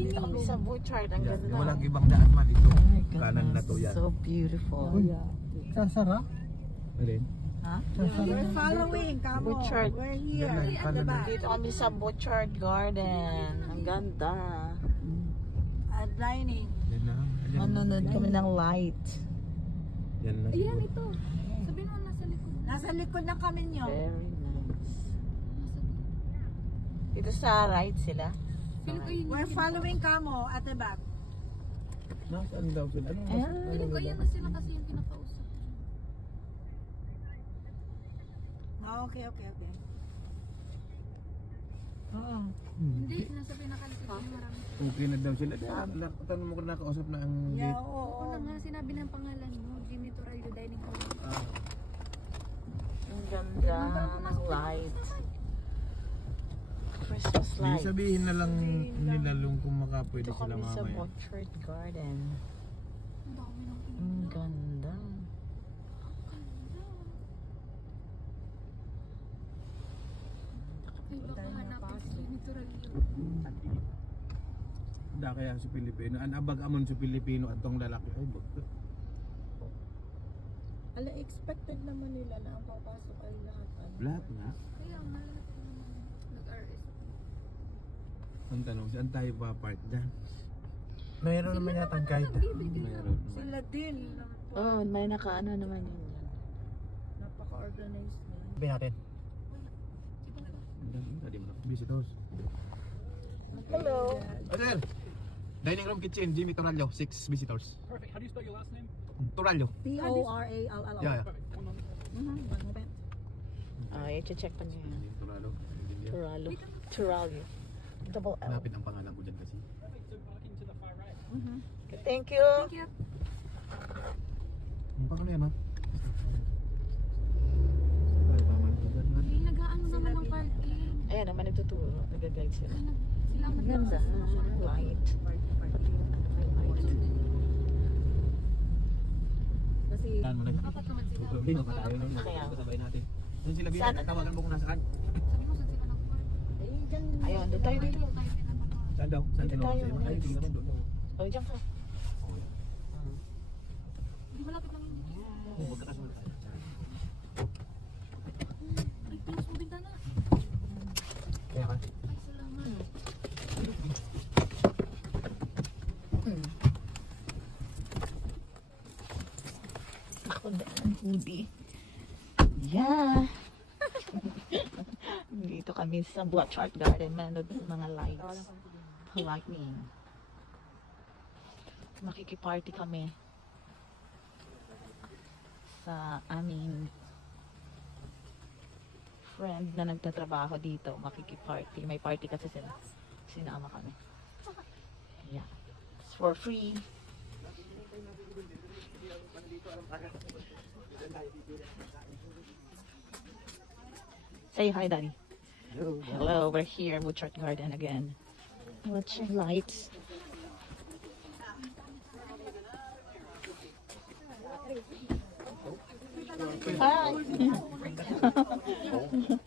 Dito kami sa Butchart. Ang ganda. Walang ibang daan man ito. Kanan na to yan. So beautiful. Sarsara? Alin? Ha? We're following, Kamo. Butchart. We're here. Yan lang, kanan. Dito kami sa Butchart Garden. Ang ganda. Dining. Yan na. Manonood kami ng light. Yan na. Ayan ito. Sabihin mo nasa likod. Nasa likod na kami nyo. Very nice. Dito sa right sila. Feeling ko yun. We're following, Kamo, at the back. Nasaan daw sila? Ano? Feeling ko yan na sila kasi yung pinakausap. Okay. Oo. Hindi, nasa pinakalikod yung marami. Okay na daw sila. Tanong mo ko nakausap na ang Yeah, gate. Oo na nga, sinabi ng pangalan mo. Jimmy Toraldo Dining Hall. Ang ganda ng light. Christmas Hindi light. sabihin na lang nila kung makapwede Dito sila kami sa mamaya. Butchart Garden. Ang dami ng Ang ganda. Ay, baka hanapin si Jimmy Toraldo. Da kaya sa Pilipino. Anabag amon sa Pilipino at tong lalaki. Ay, bakit? Ala, expected naman nila na ang papasok ay lahat. Lahat na. Kaya malaki naman. Nag-RS. Ang tanong, saan tayo pa-park dyan? Mayroon naman yata ang kahit. Mayroon. Sila din. Oh, may nakaano naman yun. Napaka-organized na. Sabi natin. Visitors. Hello. Sir! Dining room kitchen, Jimmy Torallo, 6 visitors. Perfect. How do you spell your last name? Torallo. Torallo. Yeah. Perfect. One moment. I-check pa niya. Torallo. Turalo. Turalo. Double L. Hanapin ang pangalan ko dyan kasi. Perfect. So parking to the far right. Thank you. Thank you. Ang pangalan yan ha? Ay, nag-aano naman ng parking. Ayan naman nagtuturo. Nag-guide sila. Sila ang Ang ganda. Light. Pati yung ano may light. Kasi Saan mo na? Apat naman sila. Dito pa tayo. Kaya. Sabay natin. Saan sila Saan? biyan? Tawagan mo kung nasaan. Sabi mo saan sila nag-park. Ayun, doon tayo dito. Tayo pinapagawa. Saan daw? Saan Dito tinawag tayo, sa'yo? Ay, next. tingnan mo doon. Oh, diyan ka. Di malapit lang yun. Huwag ka kasunod. Ay, pinas mo bintana. Kaya ka? Ay, salamat. Ako din ang hoodie. Yeah. Dito kami sa Butchart Garden. Manood ng mga lights. Lightning. Makikiparty kami sa aming friend na nagtatrabaho dito. Makikiparty. May party kasi sila. Sinama kami. Yeah. It's for free. Say hi, Daddy. Hello, we're here at Butchart Garden again. Watching lights. Hi.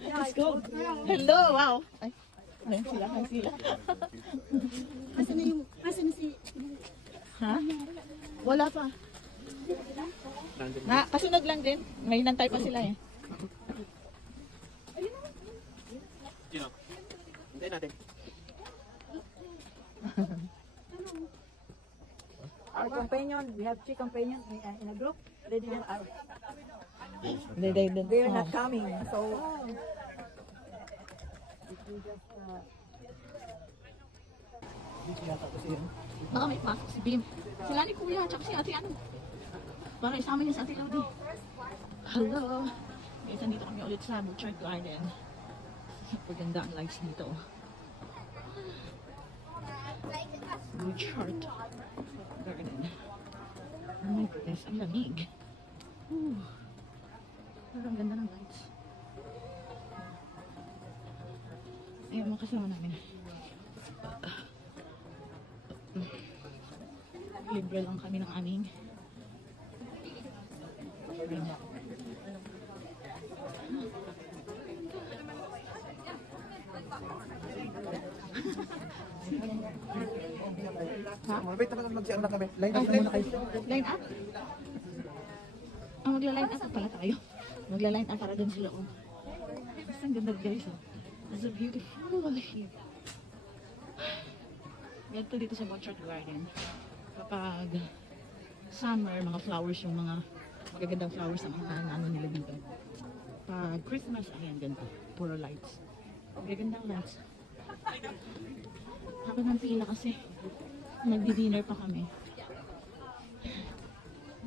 Let's go. Hello, wow. Ay, ayun sila, ayun sila. Asan si... Ha? Wala pa. Na, kasunod lang din. May nantay pa sila eh. Sino? Hintayin natin. Our companion, we have 3 companions in a group. They didn't They are not coming. So baka may pasok si Bim. Sila ni Kuya, tsaka si Ate ano. Baka isama niya sa Ate Lodi. Hello. Guys, nandito kami ulit sa Butchart Garden. Paganda ang lights dito. Butchart Garden. Oh my goodness, ang lamig. Pero ang ganda ng lights. Ayun, mga kasama namin. Libre lang kami ng aming Ha? Wait, tapos mag-share na kami. Line up na muna kayo. Line up? Magla-line up pala tayo. Magla-line up para dun sa loob. Mas ang ganda guys. It's so beautiful here. Ganito dito sa Butchart Garden. Kapag summer, mga flowers yung mga magagandang flowers na mga ano nila dito. Pag Christmas, ayan ganito. Puro lights. Magagandang lights. Habang ng pila kasi, nagdi-dinner pa kami.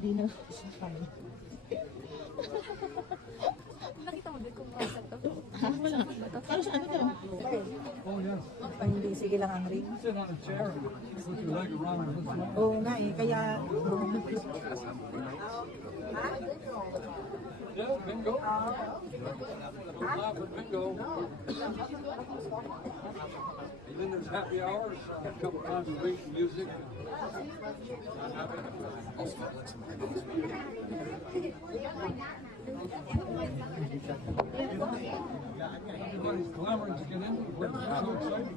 Dinner is fun. Nakita mo din kung masa to. Ha? Wala. Para sa ano to? Oh, yes. Hindi, sige lang ang ring. Sit on a chair and put your leg around this way. Oo nga eh, kaya... Yeah, bingo. Laugh at bingo. And then there's happy hours, a couple times a week, music. Everybody's clamoring to get in. It's so exciting.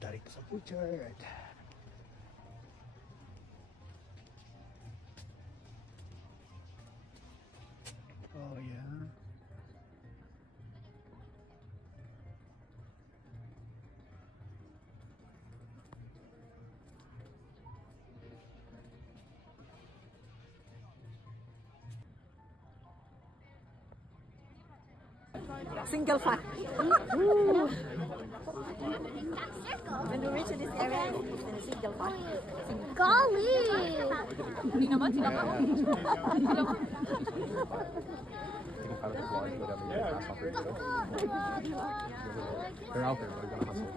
Tarik sa Butchart. Oh yeah. Single fat. When we reach this area, it's in a single fat. Golly! Hindi naman sila ka. They're out there, they're gonna hustle.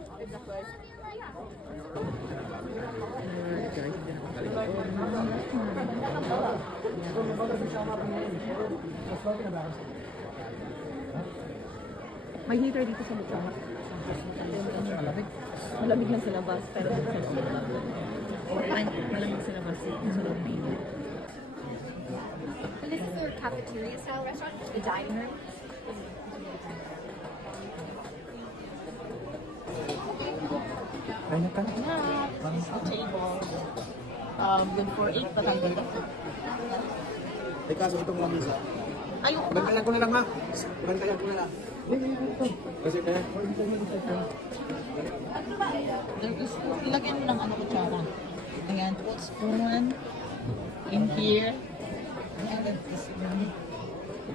May heater dito sa loob. Malamig lang sa labas, pero dito sa loob. Malamig sa labas, sa loob may heater. And this is their cafeteria style restaurant, the dining room. Ay, naka. Table. Good for 8, but ang ganda. Teka, itong lamisa. Ayun, Bantayan ko na lang, ha? Bantayan ko na lang. Kasi kaya? Ilagyan mo ng ano kutsara. Ayan, put spoon in here. Ayan, this one.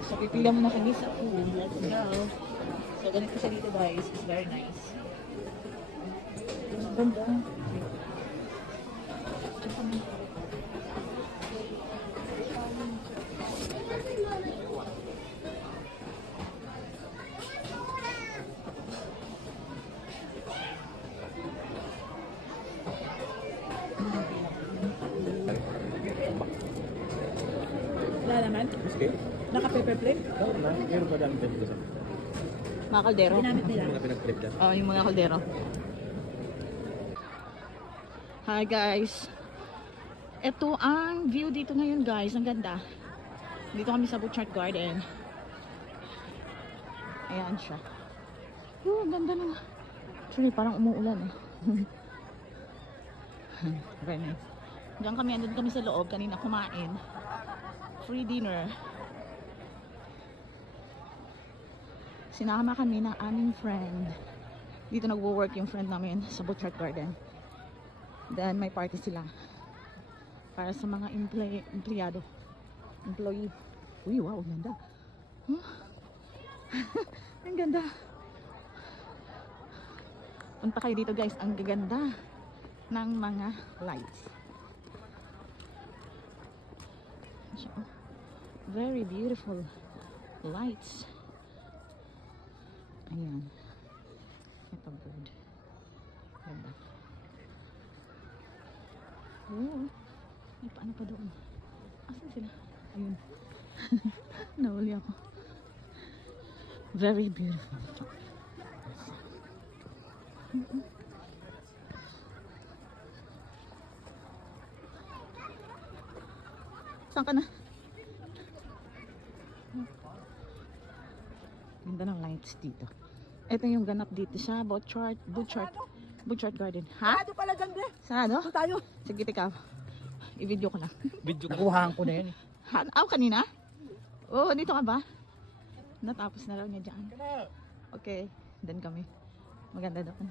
So, pipila mo na kami sa food. Let's go. So, ganito siya dito guys. It's very nice. Ang ganda. Wala naman. Okay. Naka-paper plate? Oo na, meron ba dami dito sa Mga kaldero. Ginamit nila. mga pinag-clip dyan? Oh, yung mga kaldero. Hi guys. Ito ang view dito ngayon guys. Ang ganda. Dito kami sa Butchart Garden. Ayan siya. Oh, ang ganda ng... Actually, parang umuulan eh. Very nice. Diyan kami, andun kami sa loob. Kanina kumain. Free dinner. Sinama kami ng aming friend. Dito nagwo-work yung friend namin sa Butchart Garden. Then may party sila. Para sa mga empleyado. Employee. Uy, wow, ang ganda. Huh? Ang ganda. Punta kayo dito guys, ang gaganda ng mga lights. Very beautiful lights. Ayan. Ito bird. Ganda. Oh, may paano pa doon? Asan sila? Ayun. Nawali ako. Very beautiful. Saan ka na? Ganda ng lights dito. Ito yung ganap dito sa Butchart Garden. Ha? Ano pala dyan, Bre? Sarado? Ito tayo. Sige, tikaw. I-video ko lang. Nakuhaan ko na yan. Kanina? Oo, dito ka ba? Natapos na raw niya dyan. Okay, dan kami. Maganda doon.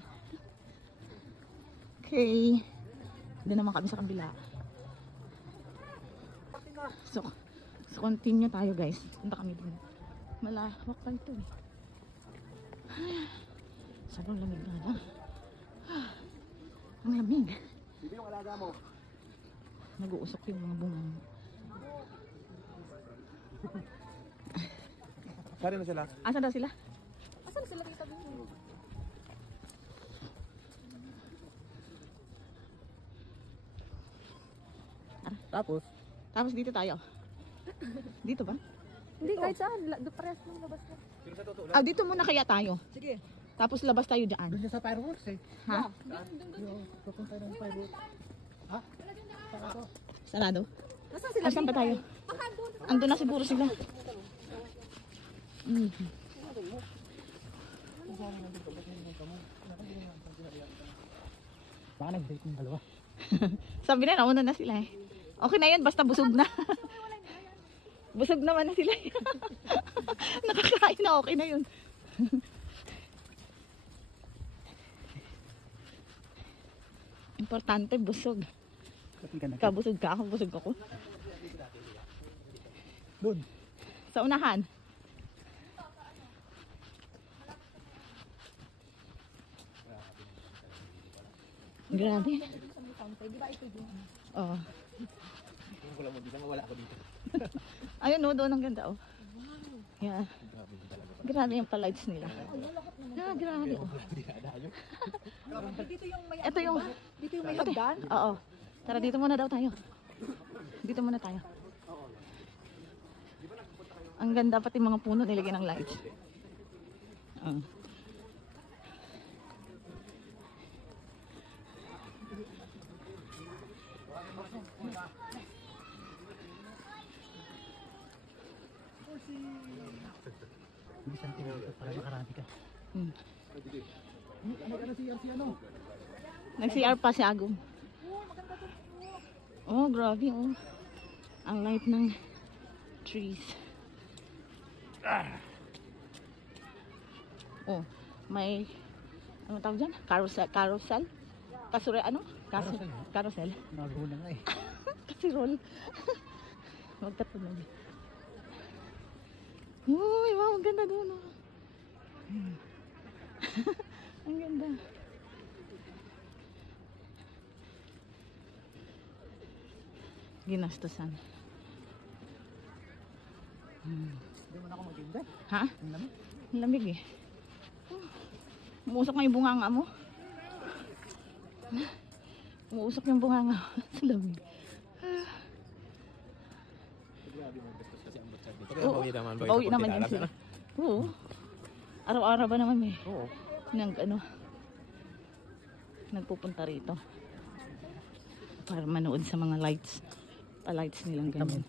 Okay. Doon naman kami sa kabila. So continue tayo guys. Punta kami doon. Malawak pa ito eh. Sobrang lamig na lang. Ang lamig. Hindi yung alaga mo. Nag-uusok yung mga bunga. Sari na sila. Asan daw sila? Asan sila dito? Tapos dito tayo. Dito ba? Hindi, kahit saan. Parehas ng labas na. Dito muna kaya tayo. Sige. Tapos labas tayo dyan. doon siya sa fireworks eh. Ha? Yung pupunta ng fireworks. Ha? Saka to. Sarado? Nasaan sila? Asan pa tayo? Andun na siguro sila. Baka nag-date ng dalawa. Sabi na, nauna na sila eh. Okay na yan, basta busog na. Busog naman na sila. Nakakain na, okay na yun. Importante, busog. Kabusog ka ako, busog ako. Doon. Sa unahan. Grabe. Oo. Wala mo dito, wala ako dito. Ayun no, doon ang ganda oh. Yeah. Grabe yung palights nila. Grabe oh. Dito yung may Ito yung dito yung may hagdan. oo. Tara dito muna daw tayo. Dito muna tayo. Ang ganda pati mga puno nilagyan ng lights. Hindi sentimental para makarami ka. Nag-CR pa si Agum. Oh, grabe oh. Ang light ng trees. Oh, may ano tawag dyan? Carousel? Kasure, ano? Carousel. Naguna nga eh. Kasirol. Magkatunog. Uy, wow, ang ganda doon oh. Ang ganda. Ginastusan. Hindi mo na ako mag-inday. Ha? Ang lamig. Ang lamig eh. Umuusok nga yung bunganga mo. Umuusok yung bunganga mo. Sa lamig. Oo. Bawi naman yan sila. Oo. Araw-araw ba naman may nagpupunta rito para manood sa mga lights. Pa-lights nilang ganyan.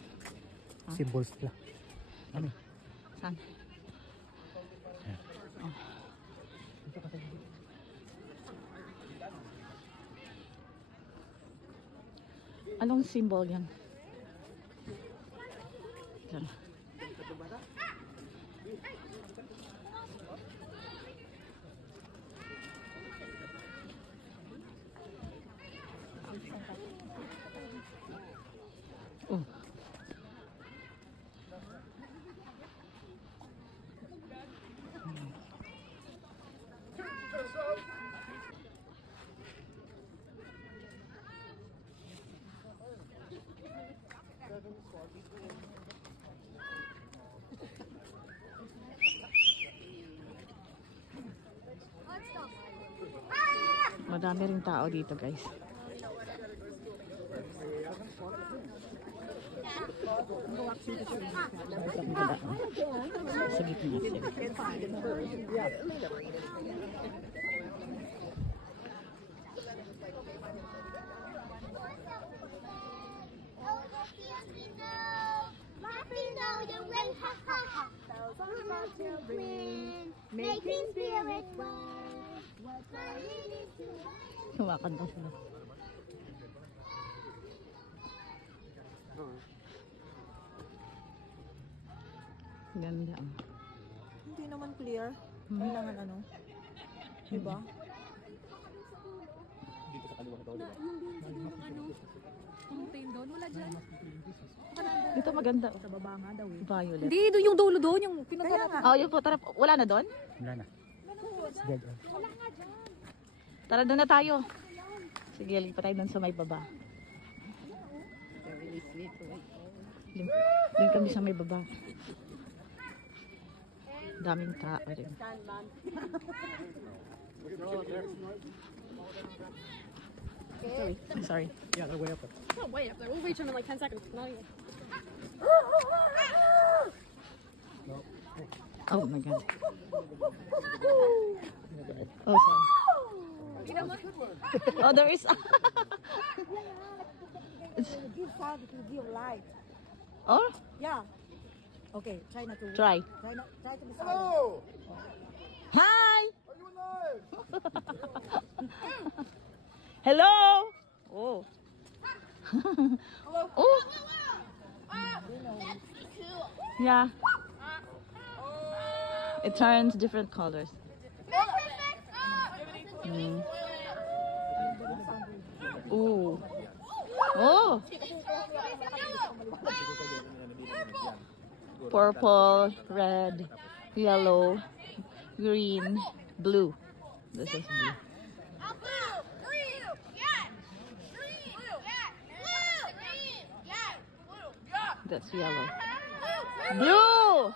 Symbols lang. Ano? Saan? Oh. Anong symbol yan? Yan. Oh. Madami rin tao dito, guys. Sa gitna sila. Making spirit Kumakanta sila. Ganda. Hindi naman clear. Kailangan ano. Diba? fountain doon, wala dyan. Dito maganda. Sa baba nga daw eh. Violet. Hindi, doon yung dulo doon, yung pinagharap. Oh, yun po. Tara, wala na doon? Wala na. Wala nga dyan. Tara, doon na tayo. Sige, lipat pa tayo doon sa may baba. Doon kami sa may baba. Daming tao rin. Sorry. Yeah, they're way up there. Oh, way up there. We'll reach them in like 10 seconds. Not even. Oh my god. Oh, sorry. Oh, there is. Give sound, it will give light. Oh, Yeah. Okay, try not to. try. Try to be silent. Hi. Hello. Oh. Oh. Yeah. It turns different colors. Mm. Ooh. Oh. Purple, red, yellow, green, blue. This is blue. That's yellow. Blue!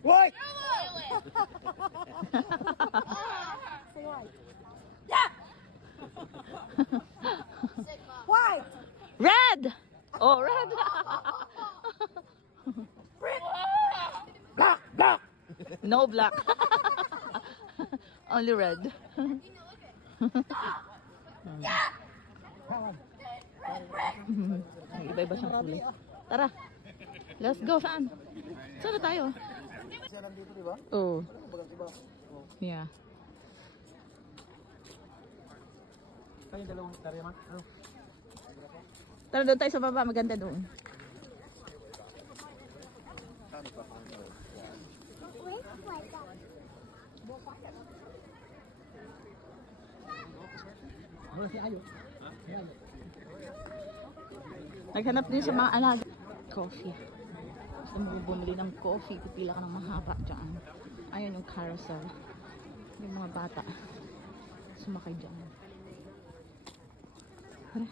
What? Say white. White! Red! Oh, red! Black, black. No black. Only red. Ay, iba-iba siyang kulay. Tara. Let's go. Saan? Saan na tayo? Siya nandito, di ba? Oh. Bagang iba. Yeah. Tayong dalawang tarya man. Ano? Tara doon tayo sa baba. Maganda doon. Naghanap din sa mga alaga. Coffee. Gusto mo bumili ng coffee, pipila ka ng mahaba dyan. Ayun yung carousel. Yung mga bata. Sumakay dyan. Tara.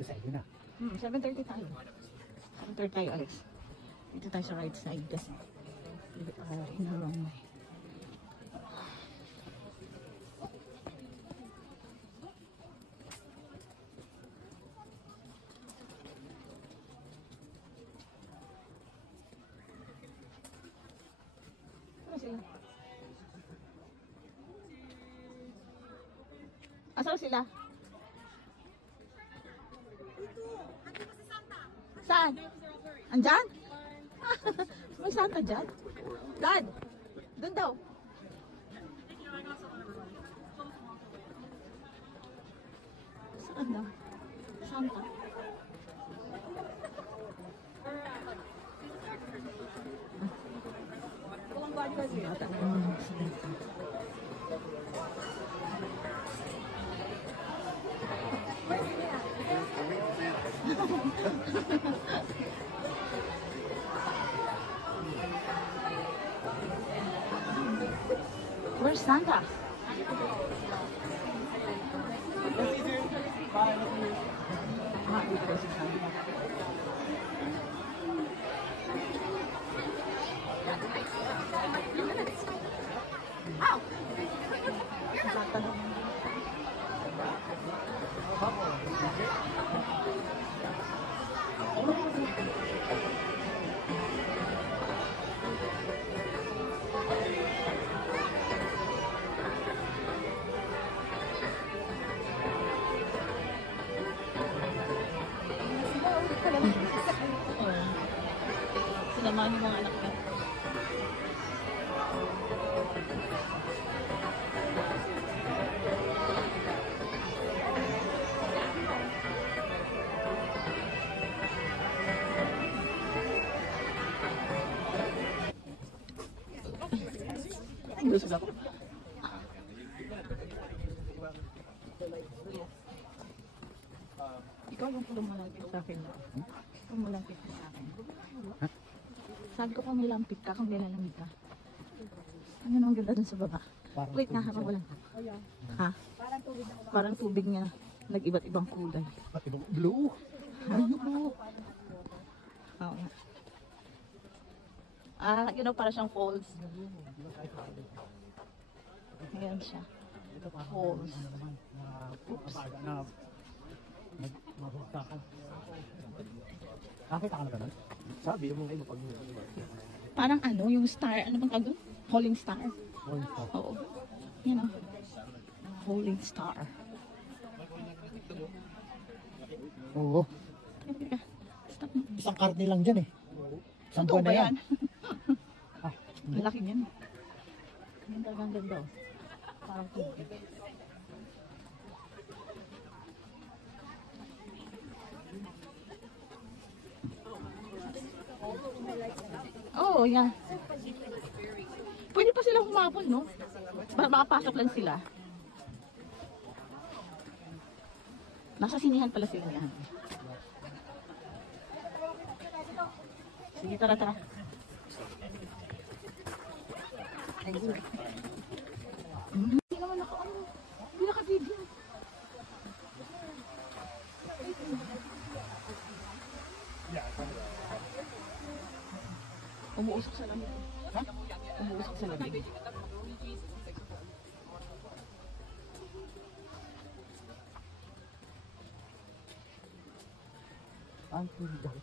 Sige na. 7:30 tayo. 7:30 tayo, Alex. Dito tayo sa right side kasi in the wrong way. Ano sila? Nasaan sila? Saan? Andyan? May Santa dyan? Dad! Doon daw. Saan daw? Santa. Where's Santa? Ah, dito si Santa. Ow! Santa daw. Sinamahan yung mga anak niya. Gusto ako. Ikaw yung lumalampit sa akin. Lumalampit ka sa akin. Sabi ko kung nilampit ka, kung nilalamig ka. Ano nang ganda dun sa baba? Wait nga, habang walang. Ha? Parang tubig niya. Nag-iba't ibang kulay. Blue? Blue. Oo nga. Ah, you know, para siyang falls. Ayan siya. Falls. Oops. Nakita ka na ba nun? Sabi mo ngayon pag Parang ano, yung star. Ano bang tawag? Falling star. Oo. Yan o. Falling star. Oo. Stop mo. Isang karne lang dyan eh. Isang Totoo buwan ba na yan. yan? Ang laki niyan. Ang talagang ganda o. Parang tubig. Oo, yan. Pwede pa sila humabol, no? Makapasok lang sila. Nasa sinihan pala sila yan. Sige, tara, tara. Hindi naman ako, ano? Hindi naka-video. Umuusok sa lamig. Ha? Umuusok sa lamig.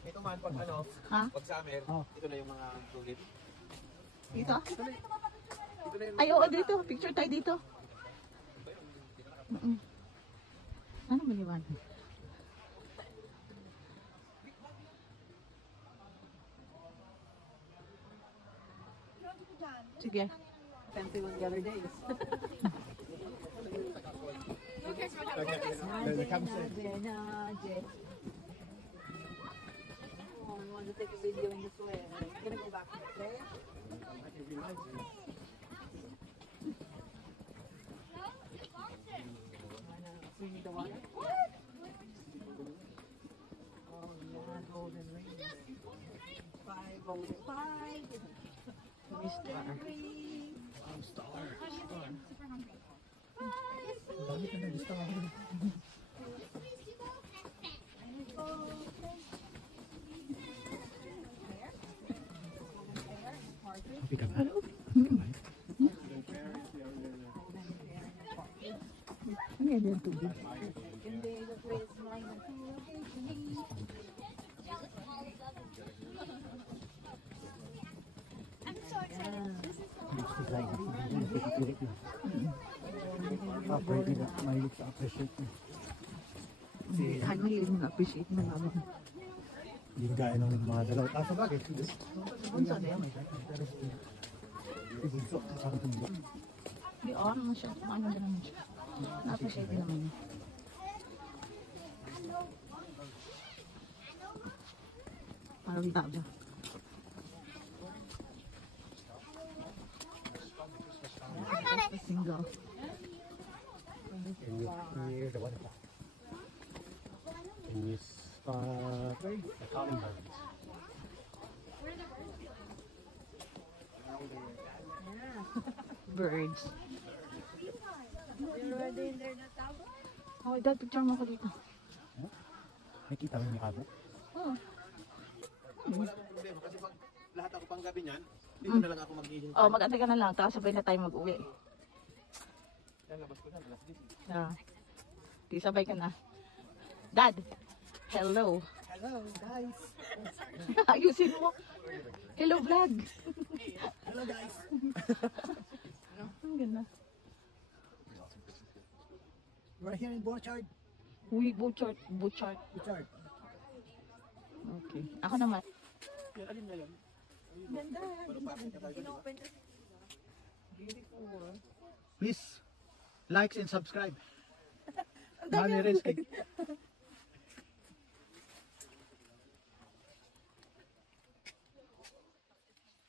Ito man pag ano, Ha? pag summer, ito na yung mga tulip. Dito? Ay, oo, dito. Picture tayo dito. Ano maliwan? Sige. 21 the other days. Oh, I want to take a video in this way. I'm gonna go back to the place. We need the water. Oh yeah, golden rings. 5 golden 5. Star. Ano yan yung tubig? Pwede na, mahilig sa appreciate mo. Dahil mahilig mo na-appreciate mo namin. Hindi gaya ng mga dalawang kaso bakit? Bunso na yan. Ibunso, kasama tumbo. Hindi, naman siya. Ano din naman siya. Na-appreciate din naman niya. Parang tabo. Single. Can you hear the water? Can you spot the calling birds? Birds. Oh my God, picture mo ko dito. Nakita mo yung mukha mo? Oh. Kasi pag lahat ako pang gabi niyan, dito na lang ako mag-iing. Oh, mag-antay ka na lang. Tapos sabay na tayo mag-uwi. Lalabas ko na, alas 10. Ah. Di sabay ka na. Dad! Hello! Hello, guys. Ayusin mo. Hello, vlog! Hello guys! Ang ganda. We're here in Borchard. Uy, Butchart. Butchart. Borchard. Okay. Ako naman. Alin na yun? Ganda. Please, like and subscribe. Mami Rizky.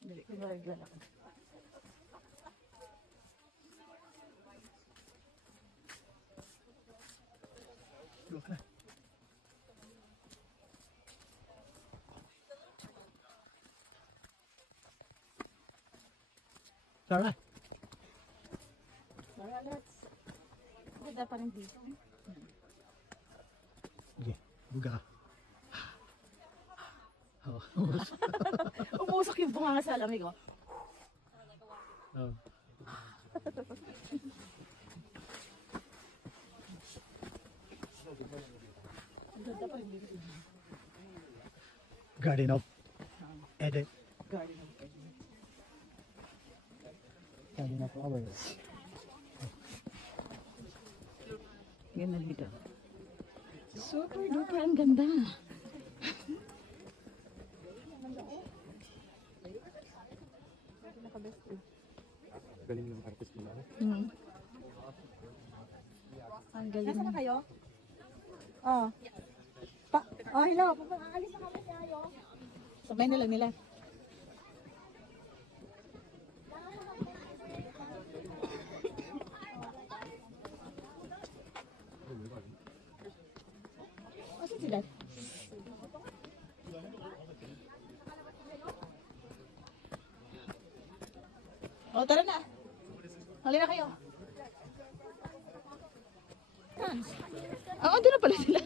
Dali, kunwari lalakad. Go ka na. Sarah. Tara, let's. Ganda pa rin dito. Sige, buga ka. Oh, Umusok yung bunganga sa lamig, oh. oh. Garden of Eden. Garden of Eden. Garden of Flowers. Ganda dito. Super duper ang ganda. Galing ng artist nila. Ang galing. Nasaan na kayo? Oh. Oh, hello. Aalis na kami tayo. Sabay na lang nila. Asan sila? O, tara na. Hali na kayo. Doon na pala sila.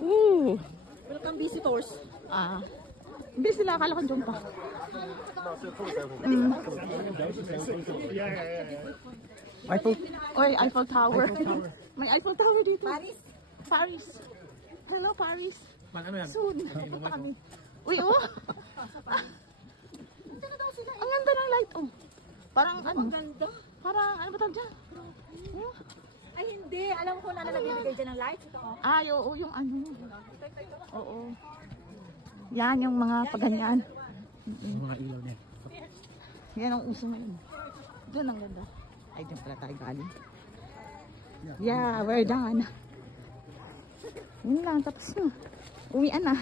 Ooh. Welcome visitors. Ah. Hindi sila, akala ko dyan pa. Eiffel. Oy, Eiffel Tower. May Eiffel Tower dito. Paris. Paris. Hello, Paris. Ano yan? Soon. Pupunta kami. Uy, oh. Ang ganda ng light, oh. Parang ano? Ang ganda. Parang, ano ba tawag dyan? Oh. Ay, hindi. Alam ko na nagbibigay dyan ng lights. Ito, oh. Ay, oo, yung ano. Oo. Yan, yung mga paganyan. Mga ilaw niya. Yan ang uso ngayon. Doon ang ganda. Ay, dyan pala tayo galing. Yeah, we're done. Yun lang, tapos na. Uwian na.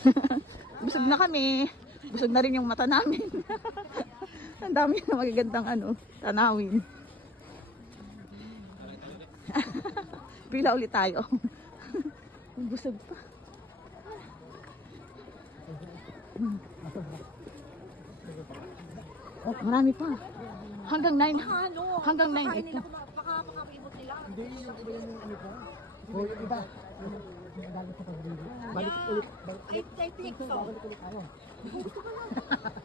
Busog na kami. Busog na rin yung mata namin. Ang dami na magagandang ano, tanawin. Pila ulit tayo. Busog pa. Oh, marami pa. Hanggang 9. Hanggang 9 ito. Baka makakibot nila. Hindi, yung iba yung ano pa. O, yung iba. Balik sa pagbili. Balik ulit. I think so. Balik ulit tayo.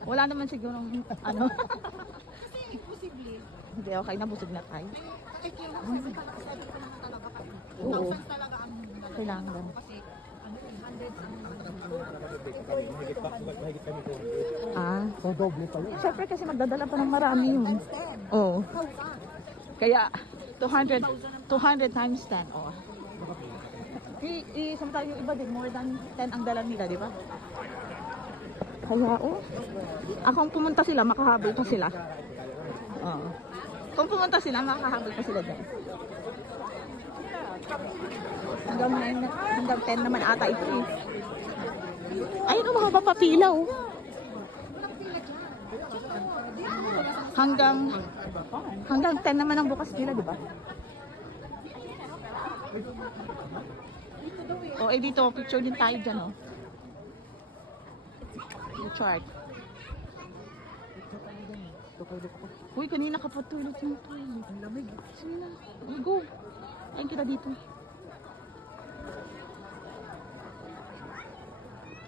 Wala naman sigurong ano. Kasi imposible. Hindi, okay na. Busog na tayo. Kahit yung 7 pa lang talaga kasi. Oo. Thousands talaga ang Kailangan. kasi ano, hundreds ang Mahigit kami po. Ah. So, doble pa yun. Siyempre kasi magdadala pa ng marami yun. Oo. Kaya, 200, 200 times 10. Oh. Samantala yung iba din, more than 10 ang dala nila, di ba? Kaya, oh. Kung pumunta sila, makahabol pa sila. Oh. Kung pumunta sila, makahabol pa sila dyan. Hanggang 10 naman ata ito eh. Ayun ang mga papapila oh. Hanggang 10 naman ang bukas nila, di ba? Oh, eh dito, picture din tayo dyan oh. Yung chart. Uy, kanina ka pa toilet yung toilet. Ang lamig. Sige na. Oh, go. Ayun kita dito.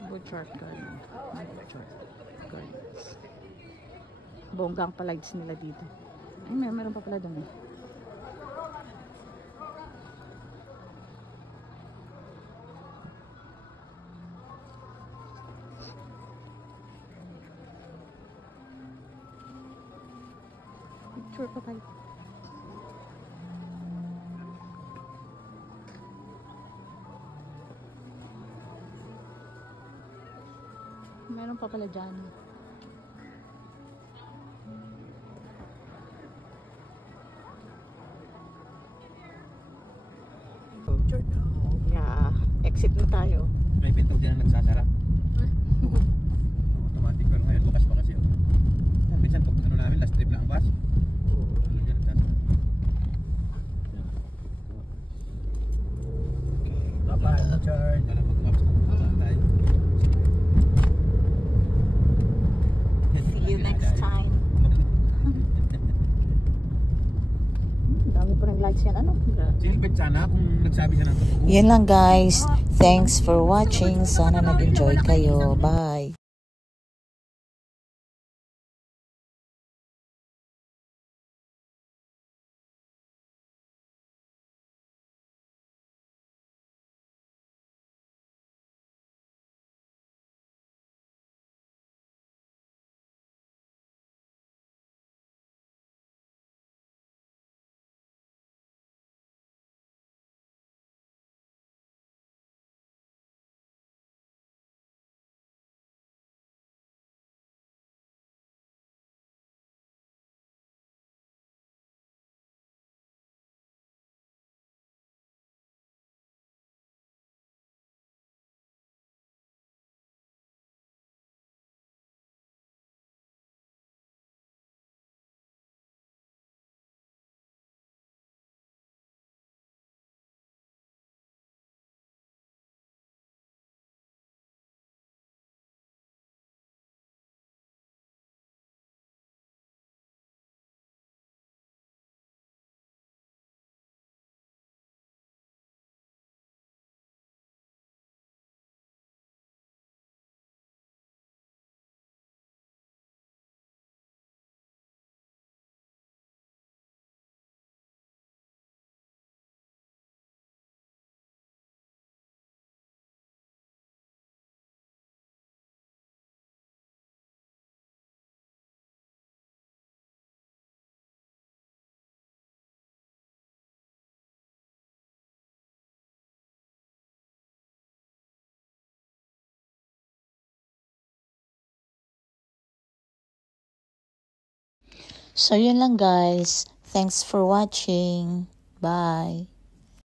Good chart garden. Good chart gardens. Bonggang palights nila dito. Ay, meron pa pala doon eh. Picture pa kayo. Meron pa pala dyan. Yeah, exit na tayo. May pinto din na nagsasara. Automatic pero ngayon bukas pa kasi. Minsan pag ano namin last trip na ang bus. Ano dyan nagsasara. Bye-bye, Richard. Para mag-maps kung saan tayo. See you next time. Dami pa rin lights yan. Ano? Silbit sana kung nagsabi siya ng totoo. Yan lang guys. Thanks for watching. Sana nag-enjoy kayo. Bye. So yun lang guys. Thanks for watching. Bye.